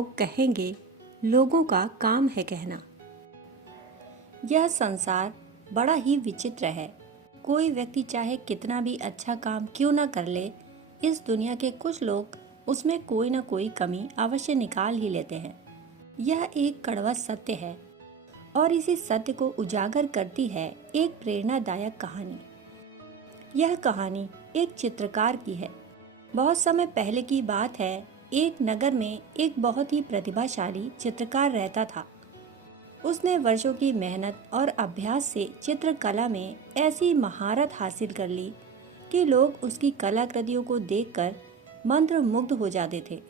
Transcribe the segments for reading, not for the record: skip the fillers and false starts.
लोग कहेंगे, लोगों का काम है कहना। यह संसार बड़ा ही विचित्र है। कोई व्यक्ति चाहे कितना भी अच्छा काम क्यों ना कर ले, इस दुनिया के कुछ लोग उसमें कोई ना कोई कमी अवश्य निकाल ही लेते हैं। यह एक कड़वा सत्य है और इसी सत्य को उजागर करती है एक प्रेरणादायक कहानी। यह कहानी एक चित्रकार की है। बहुत समय पहले की बात है। एक नगर में एक बहुत ही प्रतिभाशाली चित्रकार रहता था। उसने वर्षों की मेहनत और अभ्यास से चित्रकला में ऐसी महारत हासिल कर ली कि लोग उसकी कलाकृतियों को देखकर मंत्रमुग्ध हो जाते थे।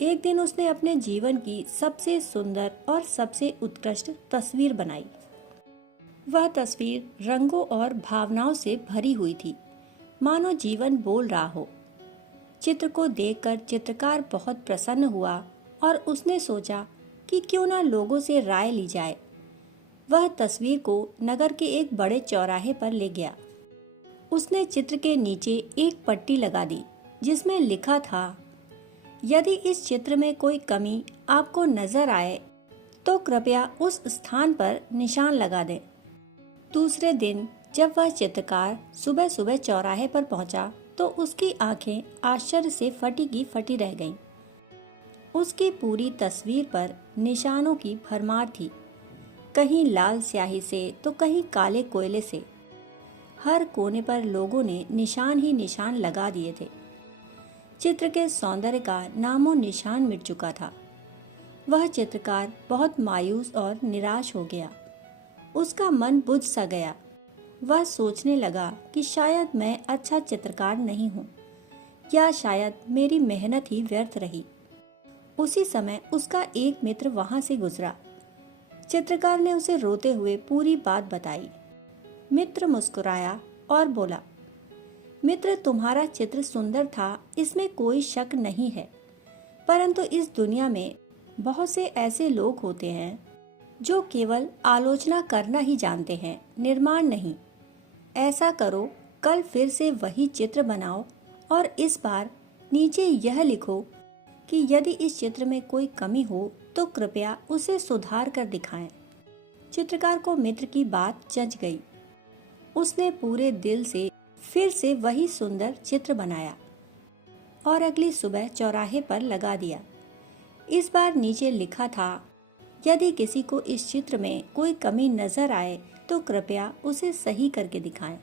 एक दिन उसने अपने जीवन की सबसे सुंदर और सबसे उत्कृष्ट तस्वीर बनाई। वह तस्वीर रंगों और भावनाओं से भरी हुई थी, मानो जीवन बोल रहा हो। चित्र को देखकर चित्रकार बहुत प्रसन्न हुआ और उसने सोचा कि क्यों ना लोगों से राय ली जाए। वह तस्वीर को नगर के एक बड़े चौराहे पर ले गया। उसने चित्र के नीचे एक पट्टी लगा दी जिसमें लिखा था, यदि इस चित्र में कोई कमी आपको नजर आए तो कृपया उस स्थान पर निशान लगा दें। दूसरे दिन जब वह चित्रकार सुबह सुबह चौराहे पर पहुंचा तो उसकी आंखें आश्चर्य से फटी की फटी रह गईं। उसकी पूरी तस्वीर पर निशानों की भरमार थी, कहीं लाल स्याही से तो कहीं काले कोयले से। हर कोने पर लोगों ने निशान ही निशान लगा दिए थे। चित्र के सौंदर्य का नामो निशान मिट चुका था। वह चित्रकार बहुत मायूस और निराश हो गया। उसका मन बुझ सा गया। वह सोचने लगा कि शायद मैं अच्छा चित्रकार नहीं हूँ या शायद मेरी मेहनत ही व्यर्थ रही। उसी समय उसका एक मित्र वहां से गुजरा। चित्रकार ने उसे रोते हुए पूरी बात बताई। मित्र मुस्कुराया और बोला, मित्र, तुम्हारा चित्र सुंदर था, इसमें कोई शक नहीं है, परंतु इस दुनिया में बहुत से ऐसे लोग होते हैं जो केवल आलोचना करना ही जानते हैं, निर्माण नहीं। ऐसा करो, कल फिर से वही चित्र बनाओ और इस बार नीचे यह लिखो कि यदि इस चित्र में कोई कमी हो तो कृपया उसे सुधार कर दिखाएं। चित्रकार को मित्र की बात जच गई। उसने पूरे दिल से फिर से वही सुंदर चित्र बनाया और अगली सुबह चौराहे पर लगा दिया। इस बार नीचे लिखा था, यदि किसी को इस चित्र में कोई कमी नजर आए तो कृपया उसे सही करके दिखाएं।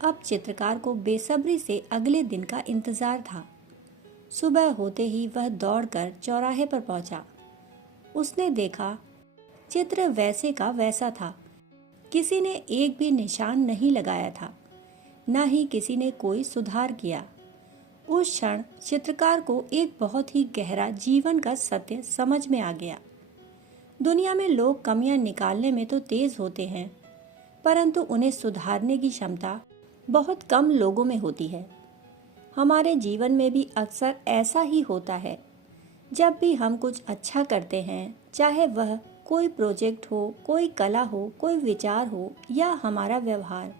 अब चित्रकार को बेसब्री से अगले दिन का इंतजार था। सुबह होते ही वह दौड़कर चौराहे पर पहुंचा। उसने देखा चित्र वैसे का वैसा था। किसी ने एक भी निशान नहीं लगाया था, न ही किसी ने कोई सुधार किया। उस क्षण चित्रकार को एक बहुत ही गहरा जीवन का सत्य समझ में आ गया। दुनिया में लोग कमियां निकालने में तो तेज होते हैं, परंतु उन्हें सुधारने की क्षमता बहुत कम लोगों में होती है। हमारे जीवन में भी अक्सर ऐसा ही होता है। जब भी हम कुछ अच्छा करते हैं, चाहे वह कोई प्रोजेक्ट हो, कोई कला हो, कोई विचार हो या हमारा व्यवहार,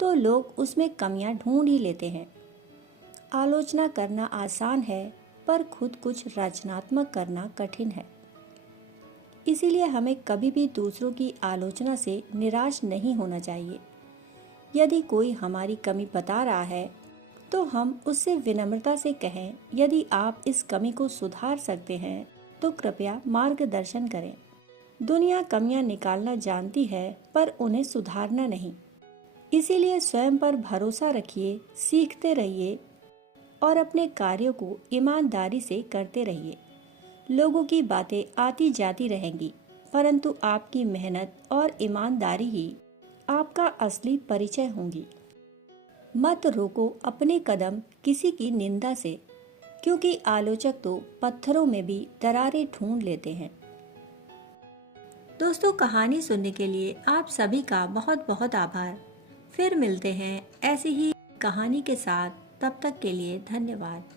तो लोग उसमें कमियां ढूंढ ही लेते हैं। आलोचना करना आसान है, पर खुद कुछ रचनात्मक करना कठिन है। इसीलिए हमें कभी भी दूसरों की आलोचना से निराश नहीं होना चाहिए। यदि कोई हमारी कमी बता रहा है तो हम उससे विनम्रता से कहें, यदि आप इस कमी को सुधार सकते हैं तो कृपया मार्गदर्शन करें। दुनिया कमियां निकालना जानती है, पर उन्हें सुधारना नहीं। इसीलिए स्वयं पर भरोसा रखिए, सीखते रहिए और अपने कार्यों को ईमानदारी से करते रहिए। लोगों की बातें आती जाती रहेंगी, परंतु आपकी मेहनत और ईमानदारी ही आपका असली परिचय होंगी। मत रोको अपने कदम किसी की निंदा से, क्योंकि आलोचक तो पत्थरों में भी दरारें ढूंढ लेते हैं। दोस्तों, कहानी सुनने के लिए आप सभी का बहुत बहुत आभार। फिर मिलते हैं ऐसी ही कहानी के साथ। तब तक के लिए धन्यवाद।